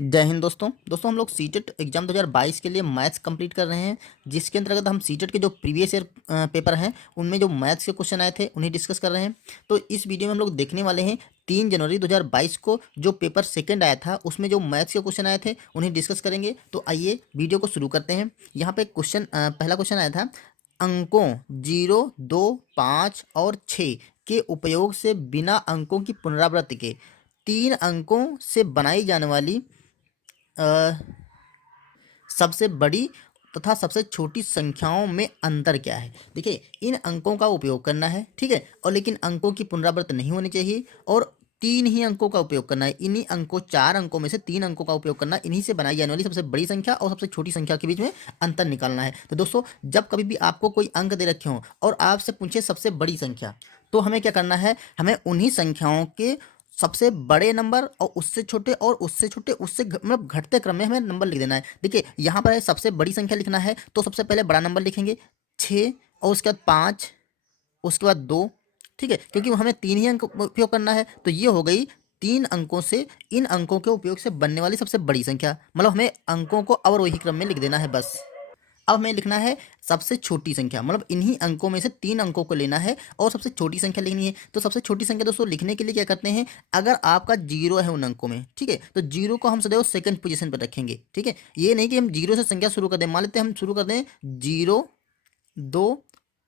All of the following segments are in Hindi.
जय हिंद दोस्तों हम लोग सीटेट एग्जाम 2022 के लिए मैथ्स कंप्लीट कर रहे हैं, जिसके अंतर्गत हम सीटेट के जो प्रीवियस ईयर पेपर हैं उनमें जो मैथ्स के क्वेश्चन आए थे उन्हें डिस्कस कर रहे हैं। तो इस वीडियो में हम लोग देखने वाले हैं 3 जनवरी 2022 को जो पेपर सेकंड आया था उसमें जो मैथ्स के क्वेश्चन आए थे उन्हें डिस्कस करेंगे। तो आइए वीडियो को शुरू करते हैं। यहाँ पे क्वेश्चन पहला क्वेश्चन आया था, अंकों 0, 2, 5 और 6 के उपयोग से बिना अंकों की पुनरावृत्ति के 3 अंकों से बनाई जाने वाली अ, सबसे बड़ी तथा सबसे छोटी संख्याओं में अंतर क्या है। देखिए, इन अंकों का उपयोग करना है, ठीक है, और लेकिन अंकों की पुनरावृत्ति नहीं होनी चाहिए और 3 ही अंकों का उपयोग करना है। इन्हीं अंकों 4 अंकों में से 3 अंकों का उपयोग करना है। इन्हीं से बनाई जाने वाली सबसे बड़ी संख्या और सबसे छोटी संख्या के बीच में अंतर निकालना है। तो दोस्तों, जब कभी भी आपको कोई अंक दे रखे हों और आपसे पूछे सबसे बड़ी संख्या, तो हमें क्या करना है, हमें उन्हीं संख्याओं के सबसे बड़े नंबर और उससे छोटे और उससे छोटे उससे मतलब घटते क्रम में हमें नंबर लिख देना है। देखिए, यहाँ पर है सबसे बड़ी संख्या लिखना है तो सबसे पहले बड़ा नंबर लिखेंगे 6 और उसके बाद 5, उसके बाद 2, ठीक है, क्योंकि हमें 3 ही अंक उपयोग करना है। तो ये हो गई 3 अंकों से इन अंकों के उपयोग से बनने वाली सबसे बड़ी संख्या। मतलब हमें अंकों को अवरोही क्रम में लिख देना है बस। अब हमें लिखना है सबसे छोटी संख्या, मतलब इन्हीं अंकों में से 3 अंकों को लेना है और सबसे छोटी संख्या लिखनी है। तो सबसे छोटी संख्या दोस्तों लिखने के लिए क्या करते हैं, अगर आपका 0 है उन अंकों में, ठीक है, तो 0 को हम सदैव सेकंड पोजीशन पर रखेंगे, ठीक है। ये नहीं कि हम 0 से संख्या शुरू कर दें। मान लेते हैं हम शुरू कर दें 0, 2,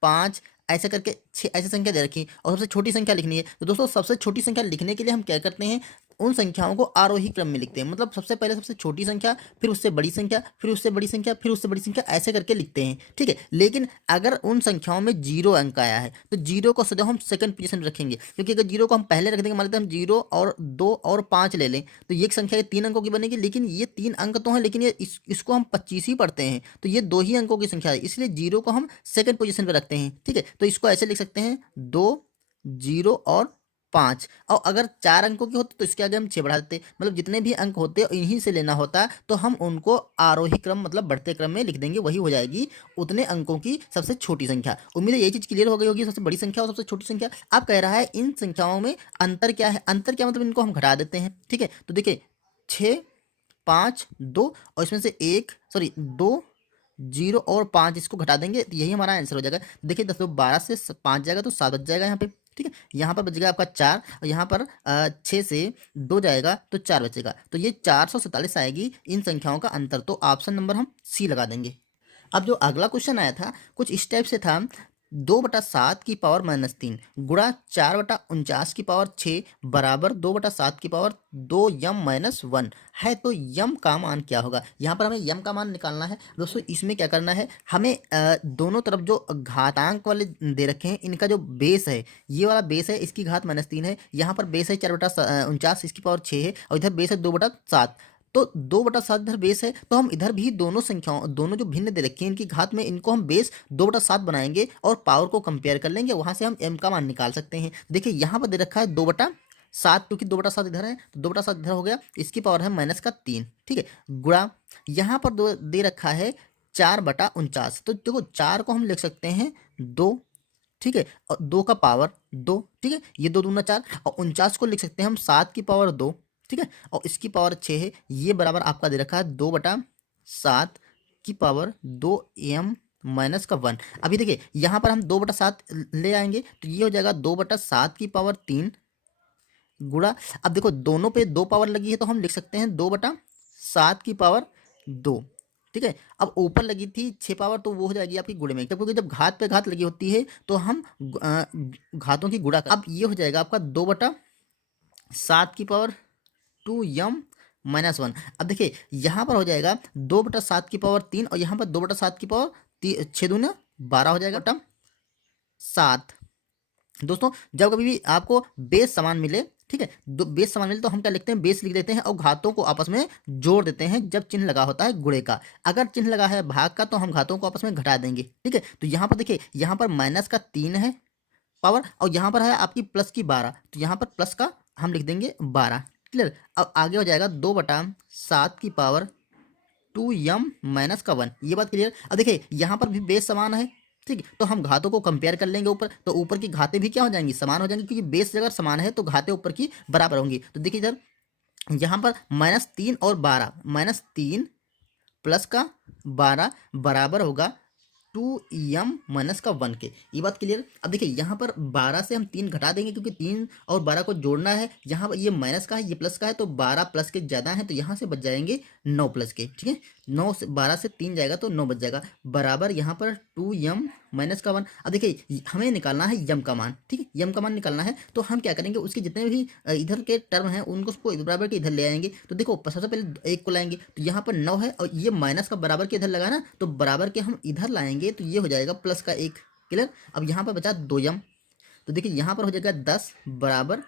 5 ऐसे करके 6 ऐसी संख्या दे रखी और सबसे छोटी संख्या लिखनी है। तो दोस्तों, सबसे छोटी संख्या लिखने के लिए हम क्या करते हैं, उन संख्याओं को आरोही क्रम में लिखते हैं। मतलब सबसे पहले सबसे छोटी संख्या, फिर उससे बड़ी संख्या, फिर उससे बड़ी संख्या, फिर उससे बड़ी संख्या, ऐसे करके लिखते हैं, ठीक है। लेकिन अगर उन संख्याओं में 0 अंक आया है तो 0 को सदैव हम सेकंड पोजीशन में रखेंगे, क्योंकि अगर 0 को हम पहले रख देंगे, मान लेते हैं हम 0 और 2 और 5 ले लें, तो ये संख्या ये 3 अंकों की बनेगी। लेकिन ये 3 अंक तो हैं, लेकिन ये इसको हम 25 ही पढ़ते हैं, तो ये 2 ही अंकों की संख्या है, इसलिए 0 को हम सेकंड पोजीशन पर रखते हैं, ठीक है। तो इसको ऐसे लिख सकते हैं 2, 0 और 5। और अगर 4 अंकों की होती तो इसके आगे हम 6 बढ़ा देते। मतलब जितने भी अंक होते इन्हीं से लेना होता, तो हम उनको आरोही क्रम मतलब बढ़ते क्रम में लिख देंगे, वही हो जाएगी उतने अंकों की सबसे छोटी संख्या। उम्मीद है यही चीज़ क्लियर हो गई होगी, सबसे बड़ी संख्या और सबसे छोटी संख्या। अब कह रहा है इन संख्याओं में अंतर क्या है। अंतर क्या मतलब, इनको हम घटा देते हैं, ठीक है। तो देखिए 6, 5, 2 और इसमें से 2, 0 और 5 इसको घटा देंगे तो यही हमारा आंसर हो जाएगा। देखिए दोस्तों, 12 से 5 जाएगा तो 7 बच जाएगा यहाँ पे, ठीक है। यहाँ पर बचेगा आपका 4 और यहाँ पर 6 से 2 जाएगा तो 4 बचेगा। तो ये 447 आएगी इन संख्याओं का अंतर। तो ऑप्शन नंबर हम सी लगा देंगे। अब जो अगला क्वेश्चन आया था कुछ इस टाइप से था, 2/7 की पावर -3 गुणा 4/49 की पावर 6 बराबर 2/7 की पावर 2m-1 है, तो यम का मान क्या होगा। यहाँ पर हमें यम का मान निकालना है। दोस्तों, इसमें क्या करना है, हमें दोनों तरफ जो घातांक वाले दे रखे हैं इनका जो बेस है, ये वाला बेस है, इसकी घात -3 है। यहाँ पर बेस है 4/49, इसकी पावर 6 है, और इधर बेस है 2/7। तो 2/7 इधर बेस है, तो हम इधर भी दोनों संख्याओं, दोनों जो भिन्न दे रखी हैं इनकी घात में, इनको हम बेस 2/7 बनाएंगे और पावर को कंपेयर कर लेंगे, वहां से हम एम का मान निकाल सकते हैं। देखिए यहाँ पर दे रखा है 2/7, क्योंकि 2/7 इधर है तो 2/7 इधर हो गया, इसकी पावर है -3, ठीक है, गुणा यहाँ पर दे रखा है 4/49। तो देखो 4 को हम लिख सकते हैं 2, ठीक है, और 2 का पावर 2, ठीक है, ये 2 दूना 4, और 49 को लिख सकते हैं हम 7 की पावर 2, ठीक है, और इसकी पावर 6 है। ये बराबर आपका दे रखा है 2/7 की पावर 2m-1। अभी देखिए यहाँ पर हम 2/7 ले आएंगे तो ये हो जाएगा 2/7 की पावर 3 गुणा, अब देखो दोनों पे 2 पावर लगी है तो हम लिख सकते हैं 2/7 की पावर 2, ठीक है। अब ऊपर लगी थी 6 पावर तो वो हो जाएगी आपकी गुणे में, क्योंकि जब घात पे घात लगी होती है तो हम घातों की गुणा अब ये हो जाएगा आपका 2/7 की पावर 2m-1। अब देखिए यहाँ पर हो जाएगा 2/7 की पावर 3 और यहाँ पर 2/7 की पावर 6 दूना 12 हो जाएगा बटा 7। दोस्तों, जब कभी भी आपको बेस समान मिले, ठीक है, दो बेस समान मिले तो हम क्या लिखते हैं, बेस लिख देते हैं और घातों को आपस में जोड़ देते हैं जब चिन्ह लगा होता है गुणे का। अगर चिन्ह लगा है भाग का तो हम घातों को आपस में घटा देंगे, ठीक है। तो यहाँ पर देखिए, यहाँ पर -3 है पावर और यहाँ पर है आपकी +12, तो यहाँ पर प्लस का हम लिख देंगे 12, क्लियर। अब आगे हो जाएगा 2/7 की पावर 2m-1, ये बात क्लियर। अब देखिए यहाँ पर भी बेस समान है, ठीक है, तो हम घातों को कंपेयर कर लेंगे ऊपर, तो ऊपर की घातें भी क्या हो जाएंगी, समान हो जाएंगी, क्योंकि बेस अगर समान है तो घातें ऊपर की बराबर होंगी। तो देखिए इधर यहाँ पर -3 और 12, -3 प्लस का 12 बराबर होगा 2m-1 के। ये बात क्लियर। अब देखिए यहाँ पर 12 से हम 3 घटा देंगे क्योंकि 3 और 12 को जोड़ना है। यहाँ पर ये माइनस का है, ये प्लस का है, तो 12 प्लस के ज़्यादा है, तो यहाँ से बच जाएंगे 9 प्लस के। ठीक है, 9 से 12 से 3 जाएगा तो 9 बच जाएगा, बराबर यहाँ पर 2m-1। अब देखिए हमें निकालना है यम का मान। ठीक है, यम का मान निकालना है तो हम क्या करेंगे, उसके जितने भी इधर के टर्म हैं उनको उसको बराबर के इधर ले आएंगे। तो देखो सबसे पहले एक को लाएंगे, तो यहाँ पर 9 है और ये माइनस का बराबर के इधर लगा ना, तो बराबर के हम इधर लाएंगे तो ये हो जाएगा प्लस का 1। क्लियर। अब यहाँ पर बचा 2m, तो देखिए यहाँ पर हो जाएगा 10 बराबर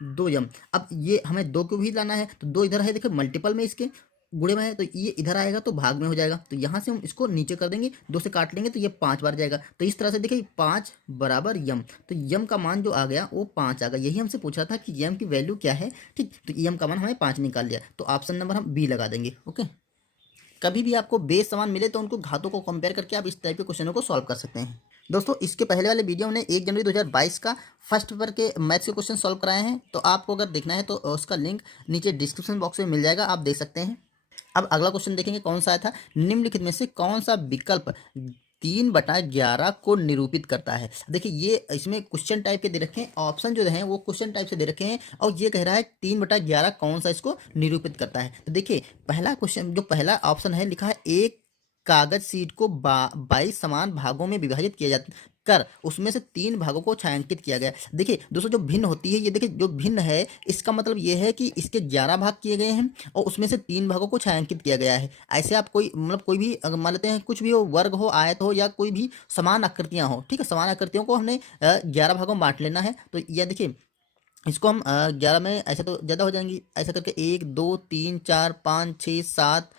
2m। अब ये हमें 2 को भी लाना है, तो 2 इधर है, देखिए मल्टीपल में इसके गुणे में है, तो ये इधर आएगा तो भाग में हो जाएगा, तो यहाँ से हम इसको नीचे कर देंगे, 2 से काट लेंगे तो ये 5 बार जाएगा। तो इस तरह से देखिए 5 बराबर यम, तो यम का मान जो आ गया वो 5 आ गया। यही हमसे पूछा था कि यम की वैल्यू क्या है। ठीक, तो यम का मान हमें 5 निकाल लिया, तो ऑप्शन नंबर हम बी लगा देंगे। ओके, कभी भी आपको बेस समान मिले तो उनको घातों को कंपेयर करके आप इस टाइप के क्वेश्चनों को सॉल्व कर सकते हैं। दोस्तों इसके पहले वाले वीडियो में 1 जनवरी 2022 का फर्स्ट पेपर के मैथ्स के क्वेश्चन सॉल्व कराए हैं, तो आपको अगर देखना है तो उसका लिंक नीचे डिस्क्रिप्शन बॉक्स में मिल जाएगा, आप देख सकते हैं। अब अगला क्वेश्चन देखेंगे कौन सा आया था, निम्नलिखित में से कौन सा विकल्प 3/11 को निरूपित करता है। देखिए ये इसमें क्वेश्चन टाइप के दे रखे हैं, ऑप्शन जो हैं वो क्वेश्चन टाइप से दे रखे हैं, और ये कह रहा है 3/11 कौन सा इसको निरूपित करता है। तो देखिए पहला क्वेश्चन, जो पहला ऑप्शन है लिखा है, एक कागज शीट को 22 समान भागों में विभाजित किया जाता कर उसमें से 3 भागों को छायांकित किया गया। देखिए दोस्तों जो भिन्न होती है, ये देखिए जो भिन्न है इसका मतलब ये है कि इसके 11 भाग किए गए हैं और उसमें से 3 भागों को छायांकित किया गया है। ऐसे आप कोई मतलब कोई भी अगर मान लेते हैं, कुछ भी हो, वर्ग हो, आयत हो, या कोई भी समान आकृतियां हो, ठीक है, समान आकृतियों को हमने 11 भागों में बांट लेना है। तो यह देखिए इसको हम 11 में, ऐसे तो ज़्यादा हो जाएंगी, ऐसा करके 1 2 3 4 5 6 7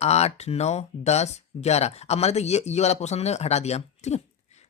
8 9 10 11। अब मान लेते ये वाला पोर्शन हमने हटा दिया। ठीक है,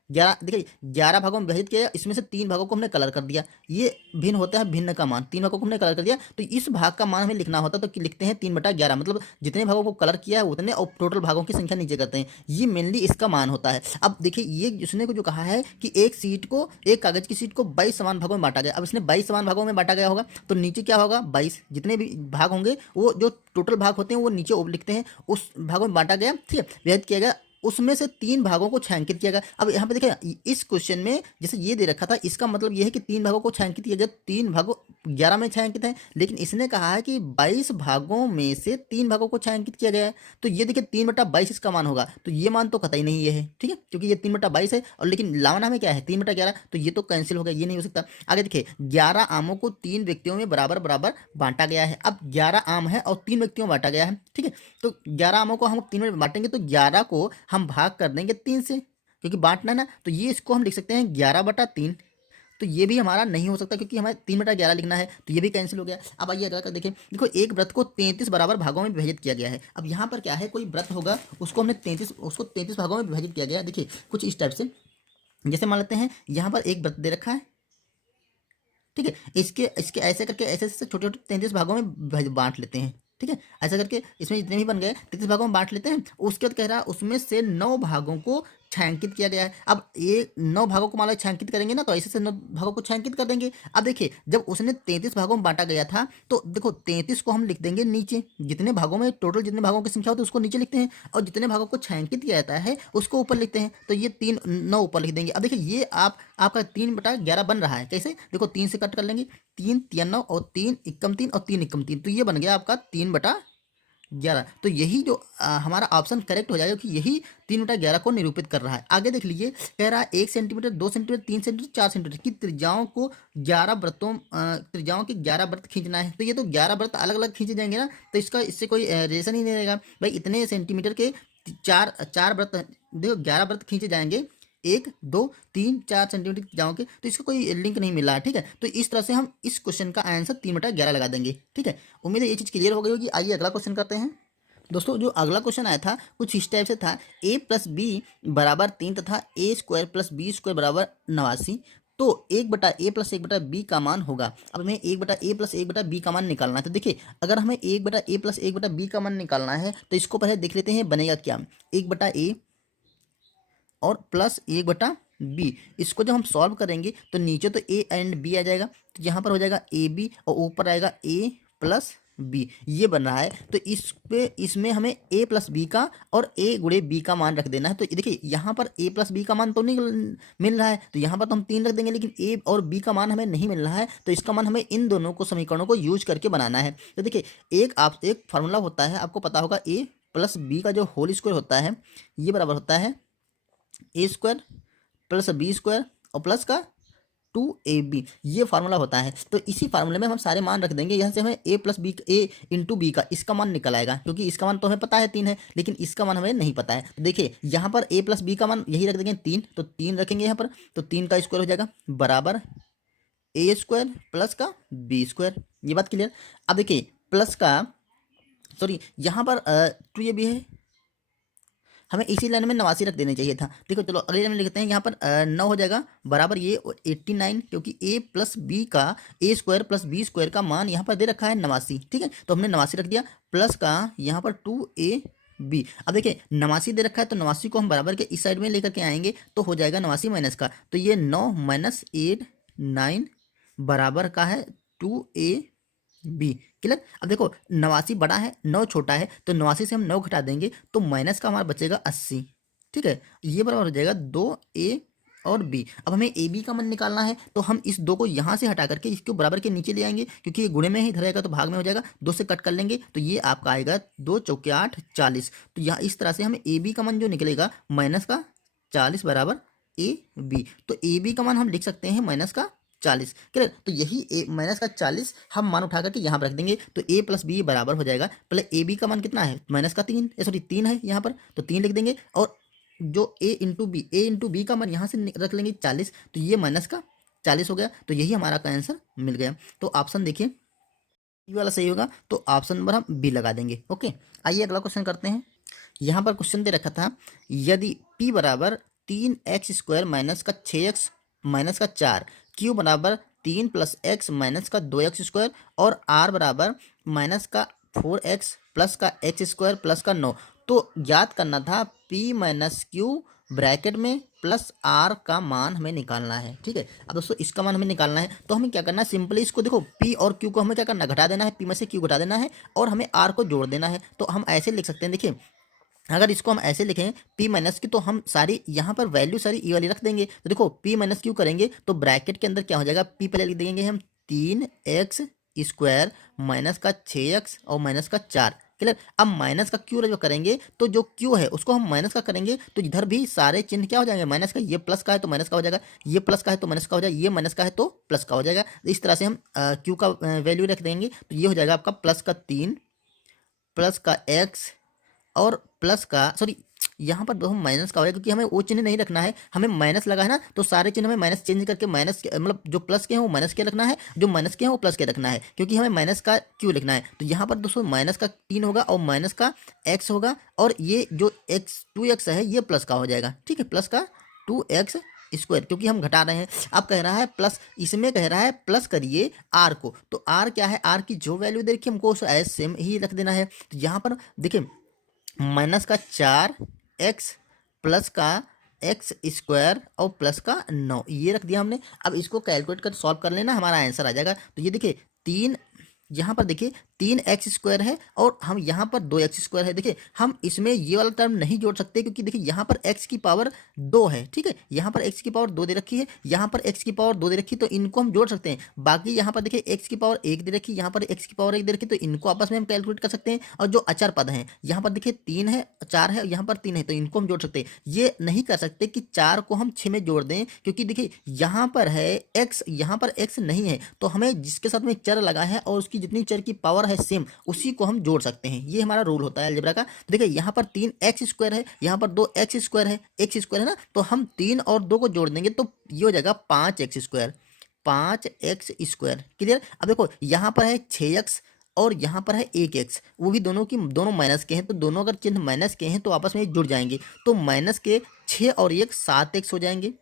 11 देखिए 11 भागों में विभाजित किया, इसमें से 3 भागों को हमने कलर कर दिया। ये भिन्न होता है, भिन्न का मान 3 भागों को हमने कलर कर दिया, तो इस भाग का मान हमें लिखना होता तो लिखते हैं 3/11, मतलब जितने भागों को कलर किया है उतने, और टोटल भागों की संख्या नीचे करते हैं। ये मेनली इसका मान होता है। अब देखिए ये इसने को जो कहा है कि एक कागज की सीट को 22 समान भागों में बांटा गया। अब इसने 22 समान भागों में बांटा गया होगा, तो नीचे क्या होगा, 22 जितने भी भाग होंगे वो जो टोटल भाग होते हैं वो नीचे लिखते हैं, उस भागों में बांटा गया। ठीक है, विभाजित किया गया, उसमें से 3 भागों को छायांकित किया गया। अब यहाँ पे देखिए इस क्वेश्चन में जैसे ये दे रखा था, इसका मतलब ये है कि 3 भागों को छायांकित किया गया, 3 भागों 11 में छायांकित है, लेकिन इसने कहा है कि 22 भागों में से 3 भागों को छायांकित किया गया है। तो ये देखिए 3/22 इसका मान होगा, तो ये मान तो कतई नहीं ये है। ठीक है, क्योंकि ये 3/22 है, और लेकिन लाना में क्या है 3/11, तो ये तो कैंसिल हो गया, ये नहीं हो सकता। आगे देखिए 11 आमों को 3 व्यक्तियों में बराबर बराबर बांटा गया है। अब 11 आम है और 3 व्यक्तियों में बांटा गया है। ठीक है, तो 11 आमों को हम 3 में बांटेंगे, तो 11 को हम भाग कर देंगे 3 से, क्योंकि बांटना है ना, तो ये इसको हम लिख सकते हैं 11/3। तो ये भी हमारा नहीं हो सकता, क्योंकि हमें 3/11 लिखना है, तो ये भी कैंसिल हो गया। अब आइए अगला देखें, देखो एक व्रत को 33 बराबर भागों में विभाजित किया गया है। अब यहाँ पर क्या है, कोई व्रत होगा उसको हमने 33 भागों में विभाजित किया गया। देखिए कुछ इस टाइप से, जैसे मान लेते हैं यहाँ पर एक व्रत दे रखा है। ठीक है, इसके इसके ऐसे करके ऐसे ऐसे छोटे छोटे 33 भागों में बांट लेते हैं। ठीक है, ऐसा करके इसमें जितने भी बन गए 33 भागों में बांट लेते हैं। उसके बाद कह रहा है उसमें से 9 भागों को छायांकित किया गया है। अब ये 9 भागों को मान लो छायांकित करेंगे ना, तो ऐसे से 9 भागों को छायांकित कर देंगे। अब देखिए जब उसने 33 भागों में बांटा गया था, तो देखो 33 को हम लिख देंगे नीचे, जितने भागों में टोटल जितने भागों की संख्या होती है उसको नीचे लिखते हैं, और जितने भागों को छायांकित किया जाता है उसको ऊपर लिखते हैं। तो ये 9 ऊपर लिख देंगे। अब देखिए ये आपका 3/11 बन रहा है। कैसे, देखो 3 से कट कर लेंगे, 3 3 9 और 3 एकम 3 और 3 एकम 3, तो ये बन गया आपका 3/11। तो यही जो हमारा ऑप्शन करेक्ट हो जाएगा कि यही 3/11 को निरूपित कर रहा है। आगे देख लीजिए, कह रहा है 1 सेंटीमीटर 2 सेंटीमीटर 3 सेंटीमीटर 4 सेंटीमीटर की त्रिज्याओं को 11 व्रतों त्रिज्याओं के 11 व्रत खींचना है। तो ये तो 11 व्रत अलग अलग खींचे जाएंगे ना, तो इसका इससे कोई रिलेशन ही नहीं रहेगा भाई। इतने सेंटीमीटर के चार चार व्रत, देखो 11 व्रत खींचे जाएंगे, 1 2 3 4 सेंटीमीटर की जाओ के, तो इसका कोई लिंक नहीं मिल रहा है। ठीक है, तो इस तरह से हम इस क्वेश्चन का आंसर 3/11 लगा देंगे। ठीक है, उम्मीद है ये चीज़ क्लियर हो गई होगी। आइए अगला क्वेश्चन करते हैं। दोस्तों जो अगला क्वेश्चन आया था कुछ इस टाइप से था, a+b बराबर 3 तथा a² + b² बराबर 89, तो 1/a+1/b का मान होगा। अब हमें 1/a+1/b का मान निकालना है। तो देखिए अगर हमें 1/a+1/b का मान निकालना है, तो इसको पहले देख लेते हैं बनेगा क्या। 1/a और प्लस 1/b, इसको जब हम सॉल्व करेंगे तो नीचे तो a एंड b आ जाएगा, तो यहाँ पर हो जाएगा ab और ऊपर आएगा a प्लस बी ये बन रहा है। तो इसमें हमें ए प्लस बी का और ए गुणे बी का मान रख देना है। तो देखिए यहाँ पर ए प्लस बी का मान तो नहीं मिल रहा है, तो यहाँ पर तो हम 3 रख देंगे, लेकिन ए और बी का मान हमें नहीं मिल रहा है, तो इसका मान हमें इन दोनों को समीकरणों को यूज करके बनाना है। तो देखिए एक फार्मूला होता है, आपको पता होगा, ए प्लस बी का जो होल स्क्वायर होता है ये बराबर होता है ए स्क्वायर प्लस बी स्क्वायर और प्लस का 2ab, ये फार्मूला होता है। तो इसी फार्मूले में हम सारे मान रख देंगे। यहाँ से हमें a plus B A into B का इसका मान निकल आएगा, क्योंकि इसका मान तो हमें पता है 3 है, लेकिन इसका मान हमें नहीं पता है। तो देखिए यहाँ पर a प्लस बी का मान यही रख देंगे 3, तो 3 रखेंगे यहाँ पर, तो 3 का स्क्वायर हो जाएगा बराबर ए स्क्वायर प्लस का बी स्क्वायर। ये बात क्लियर। अब देखिए प्लस का सॉरी यहाँ पर 2ab है, हमें इसी लाइन में 89 रख देना चाहिए था। देखो चलो अगले लाइन में लिखते हैं, यहाँ पर 9 हो जाएगा बराबर ये 89, क्योंकि ए प्लस बी का ए स्क्वायर प्लस बी स्क्वायर का मान यहाँ पर दे रखा है 89, ठीक है, तो हमने 89 रख दिया, प्लस का यहाँ पर 2ab। अब देखिए 89 दे रखा है, तो 89 को हम बराबर के इस साइड में लेकर के आएंगे तो हो जाएगा 89 माइनस का, तो ये 9 माइनस 8 9 बराबर का है 2ab। क्लियर। अब देखो 89 बड़ा है 9 छोटा है, तो 89 से हम 9 घटा देंगे तो माइनस का हमारा बचेगा 80, ठीक है, ये बराबर हो जाएगा 2a और b। अब हमें ए बी का मान निकालना है, तो हम इस 2 को यहाँ से हटा करके इसको बराबर के नीचे ले आएंगे, क्योंकि ये गुणे में ही धरेगा तो भाग में हो जाएगा, 2 से कट कर लेंगे तो ये आपका आएगा 2 चौके 8 40। तो यहाँ इस तरह से हमें ए बी का मान जो निकलेगा माइनस का 40 बराबर ए बी। तो ए बी का मान हम लिख सकते हैं माइनस का 40। क्लियर। तो यही माइनस का 40 हम मान उठा करके यहाँ पर रख देंगे, तो a प्लस बी बराबर हो जाएगा, पहले ए बी का मान कितना है माइनस का 3 है यहाँ पर, तो 3 लिख देंगे, और जो a इंटू बी का मान यहाँ से रख लेंगे 40, तो ये माइनस का 40 हो गया। तो यही हमारा का आंसर मिल गया। तो ऑप्शन देखिए ये वाला सही होगा, तो ऑप्शन नंबर हम बी लगा देंगे। ओके, आइए अगला क्वेश्चन करते हैं। यहाँ पर क्वेश्चन दे रखा था, यदि p बराबर 3x² माइनस का 6x माइनस का 4, q बराबर 3 प्लस एक्स माइनस का 2x² और r बराबर माइनस का 4x प्लस का x² प्लस का 9, तो ज्ञात करना था p माइनस क्यू ब्रैकेट में प्लस r का मान हमें निकालना है। ठीक है, अब दोस्तों इसका मान हमें निकालना है, तो हमें क्या करना है, सिंपली इसको देखो p और q को हमें क्या करना है, घटा देना है, p में से q घटा देना है और हमें r को जोड़ देना है। तो हम ऐसे लिख सकते हैं, देखिए अगर इसको हम ऐसे लिखें p माइनस की, तो हम सारी यहाँ पर वैल्यू सारी ई वाली रख देंगे। तो देखो p माइनस क्यू करेंगे तो ब्रैकेट के अंदर क्या हो जाएगा, p पहले लिख देंगे हम 3x² माइनस का 6x और माइनस का 4। क्लियर। अब माइनस का क्यू जो करेंगे, तो जो क्यू है उसको हम माइनस का करेंगे, तो इधर भी सारे चिन्ह क्या हो जाएंगे माइनस का, ये प्लस का है तो माइनस का हो जाएगा, ये प्लस का है तो माइनस का हो जाएगा, ये माइनस का है तो प्लस का हो जाएगा। इस तरह से हम क्यू का वैल्यू रख देंगे, तो ये हो जाएगा आपका प्लस का 3 प्लस का x और प्लस का सॉरी यहाँ पर हम माइनस का होगा, क्योंकि हमें वो चिन्ह नहीं रखना है, हमें माइनस लगा है ना, तो सारे चिन्ह हमें माइनस चेंज करके माइनस मतलब जो प्लस के हैं वो माइनस के रखना है, जो माइनस के हैं वो प्लस के रखना है, क्योंकि हमें माइनस का क्यों लिखना है। तो यहाँ पर दोस्तों माइनस का 3 होगा और माइनस का x होगा, और ये जो x 2x है ये प्लस का हो जाएगा। ठीक है, प्लस का 2x स्क्वायर, क्योंकि हम घटा रहे हैं। अब कह रहा है प्लस, इसमें कह रहा है प्लस करिए r को, तो r क्या है, r की जो वैल्यू देखिए हमको एज सेम ही रख देना है। तो यहाँ पर देखिए माइनस का 4x प्लस का x² और प्लस का 9 ये रख दिया हमने। अब इसको कैलकुलेट कर सॉल्व कर लेना, हमारा आंसर आ जाएगा। तो ये देखिए 3 यहाँ पर देखिए 3x² है और हम यहाँ पर 2x² है। देखिए हम इसमें ये वाला टर्म नहीं जोड़ सकते, क्योंकि देखिए यहाँ पर x की पावर 2 है। ठीक है, यहाँ पर x की पावर 2 दे रखी है, यहाँ पर x की पावर 2 दे रखी है, तो इनको हम जोड़ सकते हैं। बाकी यहाँ पर देखिए x की पावर 1 दे रखी है, यहाँ पर x की पावर 1 दे रखी है, तो इनको आपस में हम कैलकुलेट कर सकते हैं। और जो अचर पद हैं यहाँ पर देखिए 3 है 4 है, यहाँ पर 3 है, तो इनको हम जोड़ सकते हैं। ये नहीं कर सकते कि 4 को हम 6 में जोड़ दें, क्योंकि देखिए यहाँ पर है x, यहाँ पर x नहीं है, तो हमें जिसके साथ में चर लगा है और उसकी जितनी चर की पावर है सेम, उसी को हम जोड़ सकते हैं। ये हमारा रूल होता है अलजेब्रा का। देखिए यहाँ पर 3x² है, यहाँ पर 2x² है, x² है ना, तो हम 3 और 2 को जोड़ देंगे तो ये हो जाएगा 5x², 5x²। क्लियर। अब देखो यहाँ पर है 6x और यहाँ पर है 1x, वो भी दोनों माइनस के हैं, तो दोनों अगर चिन्ह माइनस के हैं तो आपस में जुड़ जाएंगे, तो माइनस के 6 और 1 7x हो जाएंगे।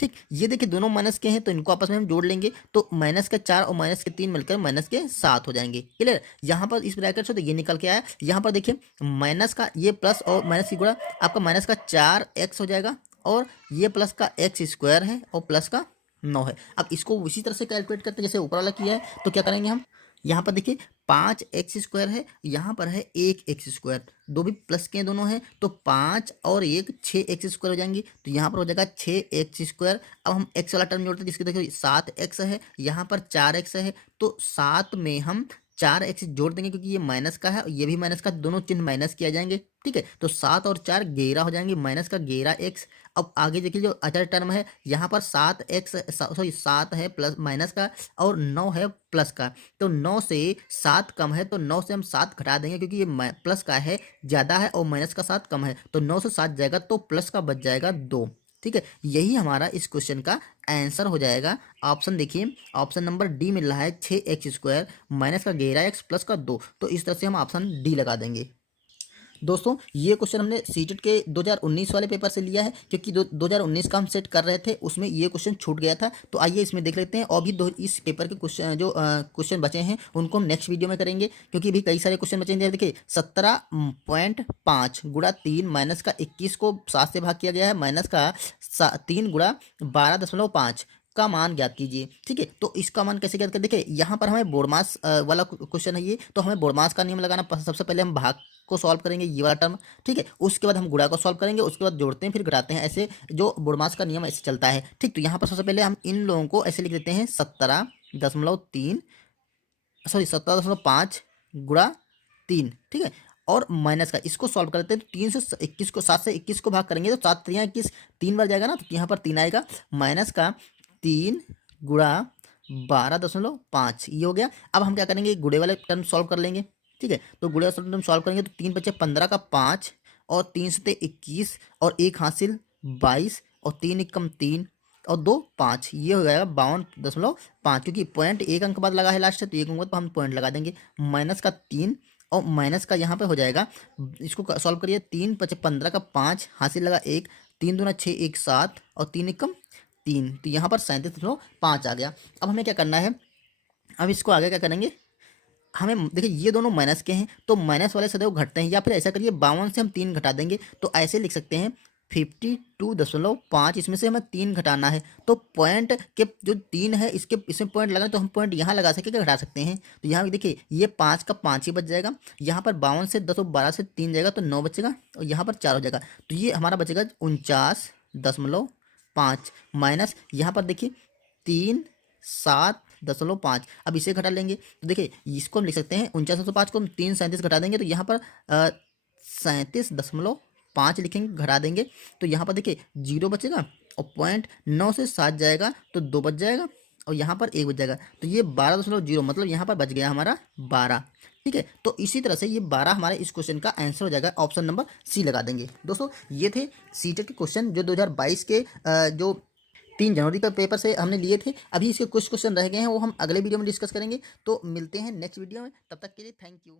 ठीक, ये देखिए दोनों माइनस के हैं, तो इनको आपस में हम जोड़ लेंगे, तो माइनस के 4 और माइनस के 3 मिलकर माइनस के 7 हो जाएंगे। क्लियर। यहाँ पर इस ब्रैकेट से तो ये निकल के आया, यहाँ पर देखिए माइनस का ये प्लस और माइनस की गुणा, आपका माइनस का 4x हो जाएगा और ये प्लस का x² है और प्लस का 9 है। अब इसको उसी तरह से कैलकुलेट करते हैं जैसे ऊपर वाला किया है। तो क्या करेंगे हम, यहाँ पर देखिए 5x² है, यहाँ पर है 1x², दो भी प्लस के दोनों हैं, तो 5 और 1 6x² हो जाएंगी, तो यहाँ पर हो जाएगा 6x²। अब हम x वाला टर्म जोड़ते हैं, जिसकी देखो 7x है, यहाँ पर 4x है, तो 7 में हम 4x जोड़ देंगे क्योंकि ये माइनस का है और ये भी माइनस का, दोनों चिन्ह माइनस किया जाएंगे। ठीक है, तो 7 और 4 11 हो जाएंगे, माइनस का 11x। अब आगे देखिए जो अचर टर्म है, यहाँ पर 7x सॉरी 7 है प्लस माइनस का और 9 है प्लस का, तो 9 से 7 कम है, तो 9 से हम 7 घटा देंगे क्योंकि ये प्लस का है ज़्यादा है और माइनस का 7 कम है, तो 9 से 7 जाएगा तो प्लस का बच जाएगा 2। ठीक है, यही हमारा इस क्वेश्चन का आंसर हो जाएगा। ऑप्शन देखिए, ऑप्शन नंबर डी मिल रहा है 6x² माइनस का 11x प्लस का 2, तो इस तरह से हम ऑप्शन डी लगा देंगे। दोस्तों ये क्वेश्चन हमने सीटेट के 2019 वाले पेपर से लिया है, क्योंकि 2019 का हम सेट कर रहे थे, उसमें ये क्वेश्श्चन छूट गया था। तो आइए इसमें देख लेते हैं, और भी इस पेपर के क्वेश्चन जो क्वेश्चन बचे हैं उनको हम नेक्स्ट वीडियो में करेंगे, क्योंकि अभी कई सारे क्वेश्चन बचे हैं। देखिए 17.5 गुणा 3 माइनस का 21 को 7 से भाग किया गया है, माइनस का 3 गुणा 12.5 का मान ज्ञात कीजिए। ठीक है, तो इसका मान कैसे ज्ञात करें? देखिए यहाँ पर हमें बोडमास वाला क्वेश्चन है ये, तो हमें बोडमास का नियम लगाना। सबसे पहले हम भाग को सॉल्व करेंगे, ये वाला टर्म। ठीक है, उसके बाद हम गुणा को सॉल्व करेंगे, उसके बाद जोड़ते हैं फिर घटाते हैं, ऐसे जो बोडमास का नियम ऐसे चलता है। ठीक, तो यहाँ पर सबसे पहले हम इन लोगों को ऐसे लिख देते हैं 17.5 गुणा 3। ठीक है, और माइनस का इसको सॉल्व करते हैं, तो 3 से 21 को 7 से 21 को भाग करेंगे तो 7 3 21 3 बार जाएगा ना, तो यहाँ पर 3 आएगा, माइनस का 3 गुणा 12.5 ये हो गया। अब हम क्या करेंगे, गुणे वाले टर्म सॉल्व कर लेंगे। ठीक है, तो गुणे वाले टर्म सॉल्व करेंगे तो 3 बचे 15 का 5 और 3 से 21 और 1 हासिल 22 और 3 एकम 3 और 2 5, ये हो जाएगा 52.5, क्योंकि पॉइंट एक अंक बाद लगा है लास्ट से, तो एक अंक बाद हम पॉइंट लगा देंगे। माइनस का 3 और माइनस का यहाँ पे हो जाएगा, इसको सॉल्व करिए, 3 बचे 15 का 5 हासिल लगा 1, 3 दूना 6 1 7 और 3 एकम 3, तो यहाँ पर 37.5 आ गया। अब हमें क्या करना है, अब इसको आगे क्या करेंगे, हमें देखिए ये दोनों माइनस के हैं, तो माइनस वाले सदैव घटते हैं, या फिर ऐसा करिए 52 से हम 3 घटा देंगे, तो ऐसे लिख सकते हैं 52.5, इसमें से हमें 3 घटाना है, तो पॉइंट के जो 3 है इसके इसमें पॉइंट लगाना, तो हम पॉइंट यहाँ लगा सके, क्या घटा सकते हैं, तो यहाँ भी देखिए ये 5 का 5 ही बच जाएगा, यहाँ पर 52 से 10 और 12 से 3 जाएगा तो 9 बचेगा, और यहाँ पर 4 हो जाएगा, तो ये हमारा बचेगा 49.5 माइनस यहाँ पर देखिए 3.7.5। अब इसे घटा लेंगे, तो देखिए इसको हम लिख सकते हैं 49.5 को हम 3 घटा देंगे, तो यहाँ पर 37.5 लिखेंगे, घटा देंगे, तो यहाँ पर देखिए 0 बचेगा और पॉइंट 9 से 7 जाएगा तो 2 बच जाएगा और यहाँ पर 1 बच जाएगा, तो ये 12.0 मतलब यहाँ पर बच गया हमारा 12। ठीक है, तो इसी तरह से ये 12 हमारे इस क्वेश्चन का आंसर हो जाएगा, ऑप्शन नंबर सी लगा देंगे। दोस्तों ये थे सीटेट के क्वेश्चन जो 2022 के जो 3 जनवरी का पेपर से हमने लिए थे। अभी इसके कुछ क्वेश्चन रह गए हैं, वो हम अगले वीडियो में डिस्कस करेंगे। तो मिलते हैं नेक्स्ट वीडियो में, तब तक के लिए थैंक यू।